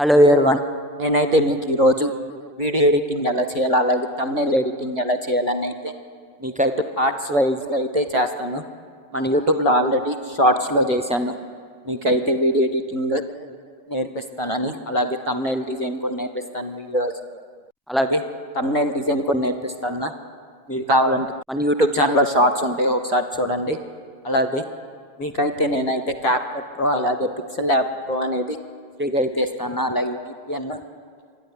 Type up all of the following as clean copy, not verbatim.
Hello everyone, నేనైతే మీకు ఈరోజు వీడియో ఎడిటింగ్ ఎలా చేయాలి, అలాగే థంబ్నెయిల్ ఎడిటింగ్ ఎలా చేయాలని అయితే మీకైతే పార్ట్స్ వైజ్గా అయితే చేస్తాను. మన యూట్యూబ్లో ఆల్రెడీ షార్ట్స్లో చేశాను. మీకైతే వీడియో ఎడిటింగ్ నేర్పిస్తానని, అలాగే థంబ్నెయిల్ డిజైన్ కూడా నేర్పిస్తాను వీడియోస్, అలాగే థంబ్నెయిల్ డిజైన్ కూడా నేర్పిస్తాను. మీరు కావాలంటే మన యూట్యూబ్ ఛానల్లో షార్ట్స్ ఉంటాయి, ఒకసారి చూడండి. అలాగే మీకైతే నేనైతే క్యాప్కట్ ప్రో అలాగే పిక్సెల్ ల్యాబ్ ప్రో అనేది ఫ్రీగా అయితే ఇస్తాను. అలాగే VPN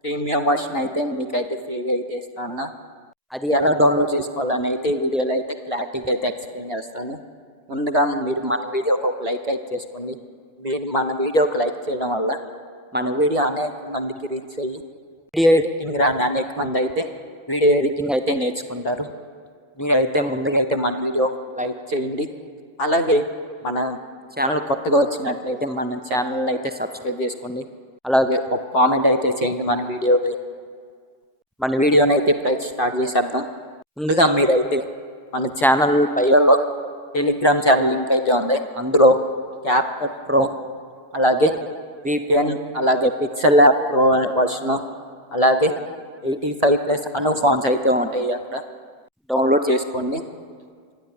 ప్రీమియం వర్షన్ అయితే మీకైతే ఫ్రీగా అయితే ఇస్తాను. అది ఎలా డౌన్లోడ్ చేసుకోవాలని అయితే వీడియోలో అయితే క్లారిటీగా అయితే ఎక్స్ప్లెయిన్ చేస్తాను. ముందుగా మీరు మన వీడియోకి ఒక లైక్ అయితే చేసుకోండి. మీరు మన వీడియోకి లైక్ చేయడం వల్ల మన వీడియో అనేక మందికి రీచ్ అయ్యి వీడియో ఎడిటింగ్ రాని అనేక మంది అయితే వీడియో ఎడిటింగ్ అయితే నేర్చుకుంటారు. మీరైతే ముందుగా అయితే మన వీడియో లైక్ చేయండి. అలాగే మన ఛానల్ కొత్తగా వచ్చినట్లయితే మన ఛానల్ని అయితే సబ్స్క్రైబ్ చేసుకోండి. అలాగే ఒక కామెంట్ అయితే చేయండి మన వీడియోని అయితే ఇప్పుడైతే స్టార్ట్ చేసేద్దాం. ముందుగా మీరైతే మన ఛానల్ బయోలో టెలిగ్రామ్ ఛానల్ లింక్ అయితే ఉంది. అందులో క్యాప్కట్ ప్రో అలాగే VPN అలాగే పిక్సెల్ ల్యాబ్ ప్రో వర్షన్ అలాగే 85+ అను ఫాన్స్ అయితే ఉంటాయి. అక్కడ డౌన్లోడ్ చేసుకోండి.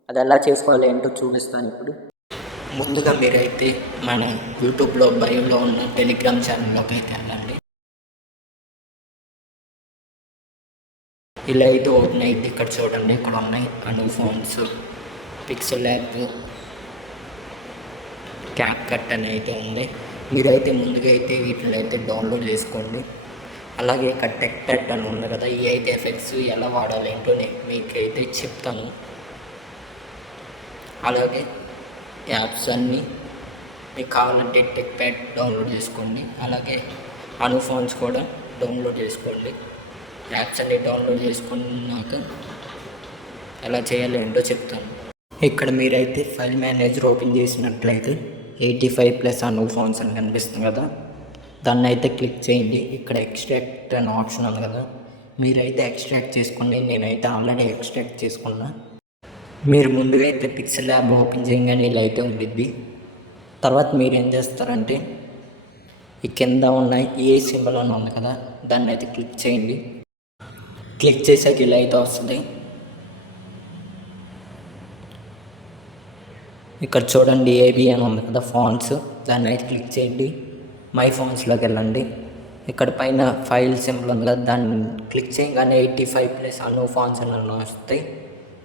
అది ఎలా చేసుకోవాలి ఏంటో చూపిస్తాను ఇప్పుడు. ముందుగా మీరైతే మన యూట్యూబ్లో బయోలో ఉన్న టెలిగ్రామ్ ఛానల్లోకి అయితే వెళ్ళండి. ఇలా అయితే ఓపెన్ అయితే ఇక్కడ చూడండి, ఇక్కడ ఉన్నాయి అను ఫోన్స్, పిక్సెల్ ల్యాబ్, క్యాప్కట్ అని అయితే ఉంది. మీరైతే ముందుగా అయితే వీటిని అయితే డౌన్లోడ్ చేసుకోండి. అలాగే ఇక్కడ టెక్పెట్ అని ఉంది కదా, ఈ అయితే ఎఫెక్ట్స్ ఎలా వాడాలి ఏంటో నేను మీకైతే చెప్తాను. అలాగే యాప్స్ అన్నీ మీకు కావాలంటే టెక్పెట్ డౌన్లోడ్ చేసుకోండి. అలాగే అను ఫోన్స్ కూడా డౌన్లోడ్ చేసుకోండి. యాప్స్ అన్నీ డౌన్లోడ్ చేసుకున్నాక ఎలా చేయాలి ఏంటో చెప్తాను. ఇక్కడ మీరైతే ఫైల్ మేనేజర్ ఓపెన్ చేసినట్లయితే 85+ అను ఫోన్స్ అని కనిపిస్తుంది కదా, దాన్ని అయితే క్లిక్ చేయండి. ఇక్కడ ఎక్స్ట్రాక్ట్ అనే ఆప్షన్ ఉంది కదా, మీరైతే ఎక్స్ట్రాక్ట్ చేసుకోండి. నేనైతే ఆల్రెడీ ఎక్స్ట్రాక్ట్ చేసుకున్నా. మీరు ముందుగా అయితే పిక్సెల్ ల్యాబ్ ఓపెన్ చేయగానే ఇలా అయితే ఉండిద్ది. తర్వాత మీరు ఏం చేస్తారంటే ఈ కింద ఉన్న ఏ సింబల్ అని ఉంది కదా, దాన్ని అయితే క్లిక్ చేయండి. క్లిక్ చేసాక ఇలా అయితే వస్తుంది. ఇక్కడ చూడండి ఏబి అని ఉంది కదా ఫాంట్స్, దాన్ని అయితే క్లిక్ చేయండి. మై ఫోన్స్లోకి వెళ్ళండి. ఇక్కడ పైన ఫైల్ సింబల్ ఉంది కదా, దాన్ని క్లిక్ చేయగానే 85+ అను ఫాన్స్ అని వస్తాయి.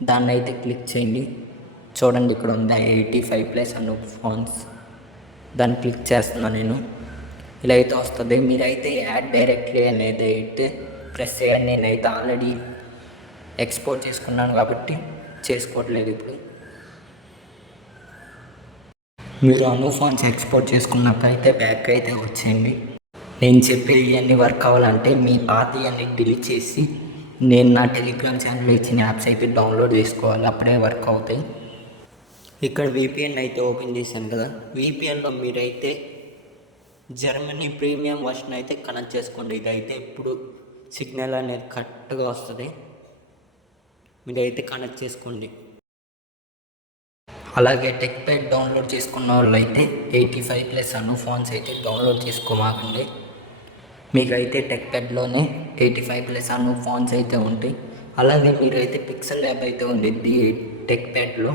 దాన్ని అయితే క్లిక్ చేయండి. చూడండి ఇక్కడ ఉంది 85+ అను ఫాన్స్, దాన్ని క్లిక్ చేస్తున్నాను నేను. ఇలా అయితే వస్తుంది. మీరైతే యాడ్ డైరెక్ట్లీ అనేది అయితే ప్రెస్ చేయండి. నేనైతే ఆల్రెడీ ఎక్స్పోర్ట్ చేసుకున్నాను కాబట్టి చేసుకోవట్లేదు. ఇప్పుడు మీరు అను ఫాన్స్ ఎక్స్పోర్ట్ చేసుకున్నాక అయితే బ్యాక్ అయితే వచ్చేయండి. నేను చెప్పే ఇవన్నీ వర్క్ అవ్వాలంటే మీ పాత ఇవన్నీ డిలీట్ చేసి నేను నా టెలిగ్రామ్ ఛానల్లో ఇచ్చిన యాప్స్ అయితే డౌన్లోడ్ చేసుకోవాలి, అప్పుడే వర్క్ అవుతాయి. ఇక్కడ VPN అయితే ఓపెన్ చేశాను కదా, VPNలో మీరైతే జర్మనీ ప్రీమియం వర్షన్ అయితే కనెక్ట్ చేసుకోండి. ఇదైతే ఇప్పుడు సిగ్నల్ అనేది కరెక్ట్గా వస్తుంది. మీరైతే కనెక్ట్ చేసుకోండి. అలాగే టెక్పెట్ డౌన్లోడ్ చేసుకున్న వాళ్ళు అయితే 85+ అను ఫోన్స్ అయితే డౌన్లోడ్ చేసుకోమాకండి. మీకైతే టెక్పెట్లోనే 85+ అను ఫోన్స్ అయితే ఉంటాయి. అలాగే మీరైతే పిక్సెల్ ల్యాబ్ అయితే ఉండిద్ది టెక్పెట్లో,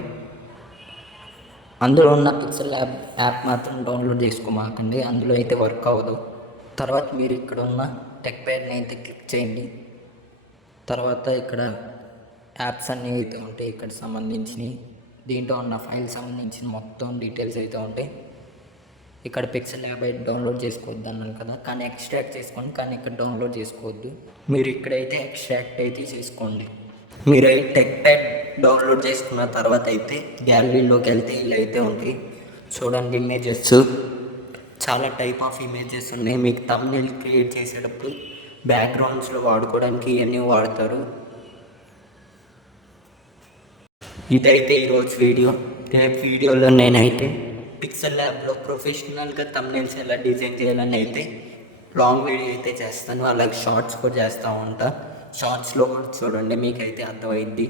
అందులో ఉన్న పిక్సెల్ ల్యాబ్ యాప్ మాత్రం డౌన్లోడ్ చేసుకోమాకండి, అందులో అయితే వర్క్ అవ్వదు. తర్వాత మీరు ఇక్కడ ఉన్న టెక్పెట్ని అయితే క్లిక్ చేయండి. తర్వాత ఇక్కడ యాప్స్ అన్నీ అయితే ఉంటాయి, ఇక్కడ సంబంధించినవి, దీంట్లో ఉన్న ఫైల్ సంబంధించిన మొత్తం డీటెయిల్స్ అయితే ఉంటాయి. ఇక్కడ పిక్సెల్ ల్యాబ్ అయితే డౌన్లోడ్ చేసుకోవద్దు అన్నాను కదా, కానీ ఎక్స్ట్రాక్ట్ చేసుకోండి, కానీ ఇక్కడ డౌన్లోడ్ చేసుకోవద్దు. మీరు ఇక్కడైతే ఎక్స్ట్రాక్ట్ అయితే చేసుకోండి. మీరు టెక్పెట్ డౌన్లోడ్ చేసుకున్న తర్వాత అయితే గ్యాలరీలోకి వెళ్తే ఇలా అయితే ఉంటాయి. చూడండి ఇమేజెస్, చాలా టైప్ ఆఫ్ ఇమేజెస్ ఉన్నాయి. మీకు థంబ్నెయిల్ క్రియేట్ చేసేటప్పుడు బ్యాక్గ్రౌండ్స్లో వాడుకోవడానికి ఇవన్నీ వాడతారు. ఇదైతే ఈరోజు వీడియో. రేపు వీడియోలో నేనైతే పిక్సెల్ ల్యాబ్లో ప్రొఫెషనల్గా థంబ్నెయిల్స్ ఎలా డిజైన్ చేయాలని అయితే లాంగ్ వీడియో అయితే చేస్తాను. అలాగే షార్ట్స్ కూడా చేస్తూ ఉంటా. షార్ట్స్లో కూడా చూడండి, మీకైతే అర్థమైంది.